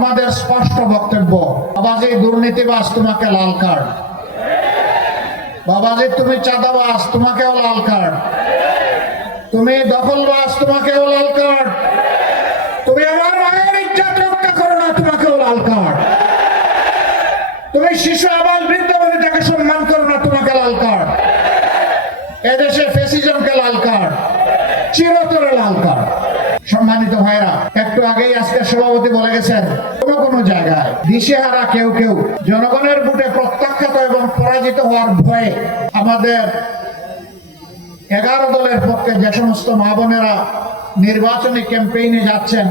আমাদের স্পষ্ট বক্তব্য। বাবাজি, দুর্নীতিবাজ, তোমাকে লাল কার্ড বাবাজি, তুমি চাঁদাবাজ, তোমাকেও লাল কার্ড তুমি দখলবাজ, তোমাকেও লাল কার্ড তুমি আমার মায়ের ইজ্জত রক্ষা করো না, তোমাকেও লাল কার্ড তুমি শিশু, আবাল, বৃদ্ধ বনিতাকে সম্মান করো না, তোমাকে লাল কার্ড এদেশে ফেসিজমকে লাল কার্ড চিরতরে লাল কার্ড সম্মানিত একটু আগেই আজকে সভাপতি বলে গেছেন, কোন কোন জায়গায় দিশেহারা কেউ কেউ জনগণের বুটে প্রত্যাখ্যাত এবং পরাজিত হওয়ার ভয়ে আমাদের এগারো দলের পক্ষে যে সমস্ত মা বোনেরা নির্বাচনী ক্যাম্পেইনে যাচ্ছেন,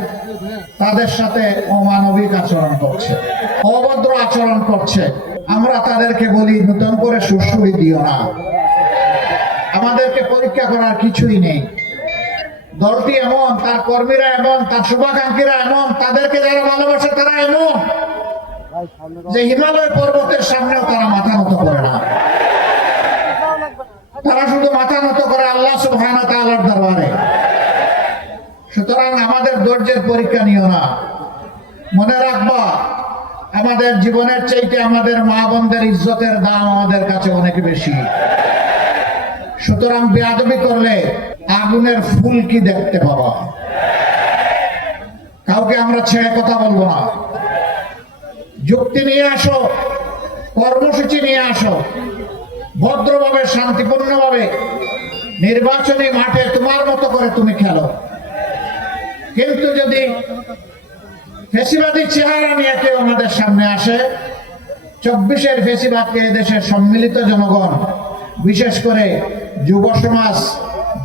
তাদের সাথে অমানবিক আচরণ করছে, অভদ্র আচরণ করছে। আমরা তাদেরকে বলি, নতুন করে সুশ্রী দিও না। আমাদেরকে পরীক্ষা করার কিছুই নেই। দলটি এমন, তার কর্মীরা এমন, তার শুভাকাঙ্ক্ষীরা এমন, তাদেরকে যারা ভালোবাসে তারা এমন যে হিমালয় পর্বতের সামনেও তারা মাথা নত করে না। তারা শুধু মাথা নত করে আল্লাহ সুবহানাহু দরবারে। সুতরাং আমাদের ধৈর্যের পরীক্ষা নিও না। মনে রাখবা, আমাদের জীবনের চাইতে আমাদের মা বোনদের ইজ্জতের দাম আমাদের কাছে অনেক বেশি। সুতরাং বেয়াদবি করলে আগুনের ফুল কি দেখতে পাবা? কাউকে আমরা ছেড়ে কথা বলব না। যুক্তি নিয়ে আসো, কর্মসূচি নিয়ে আসো, ভদ্রভাবে, শান্তিপূর্ণভাবে, নির্বাচনী মাঠে তোমার মতো করে তুমি খেলো। কিন্তু যদি ফেসিবাদী চেহারা নিয়ে কেউ আমাদের সামনে আসে, চব্বিশের ফেসিবাদকে দেশের সম্মিলিত জনগণ, বিশেষ করে যুব সমাজ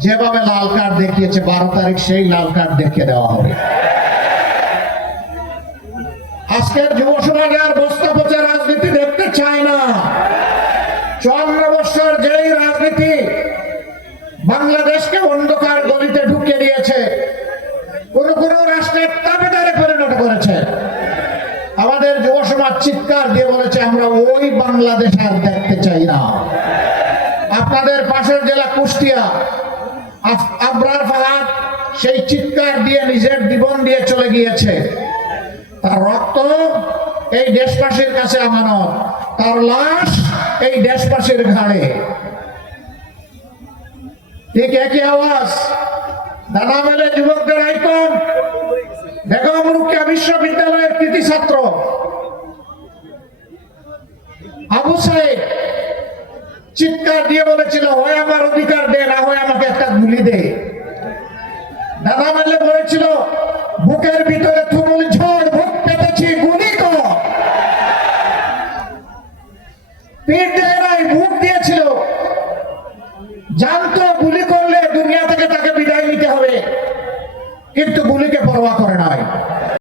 যেভাবে লাল কার্ড দেখিয়েছে, বারো তারিখ সেই লাল কার্ড দেখিয়ে দেওয়া হবে। আজকের যুব সমাজ আর বস্তা পচা রাজনীতি দেখতে চায় না। চন্দ্র বৎসর যেই রাজনীতি বাংলাদেশকে অন্ধকার গলিতে ঢুকিয়ে দিয়েছে, কোন কোন রাষ্ট্রের তাবেদারে পরিণত করেছে। আমাদের যুব সমাজ চিৎকার দিয়ে বলেছে, আমরা ওই বাংলাদেশ আর দেখতে চাই না। আপনাদের পাশের জেলা কুষ্টিয়া। আবরার ফাহাদ সেই চিৎকার দিয়ে নিজের জীবন দিয়ে চলে গিয়েছে। তার রক্ত এই দেশবাসীর কাছে আমানত। তার লাশ এই দেশবাসীর ঘাড়ে। ঠিক একই আওয়াজ। দানা মেলে যুবকদের আইকন। বেগম রুকিয়া বিশ্ববিদ্যালয়ের চিৎকার দিয়ে বলেছিল, হয় আমার অধিকার দে, না হয় আমাকে একটা গুলি দে। দাদা মেলে বলেছিল, বুকের ভিতরে তুমুল ঝড় বুক পেতেছি গুলি করলে দুনিয়া থেকে তাকে বিদায় নিতে হবে, কিন্তু গুলিকে পরোয়া করে নাই।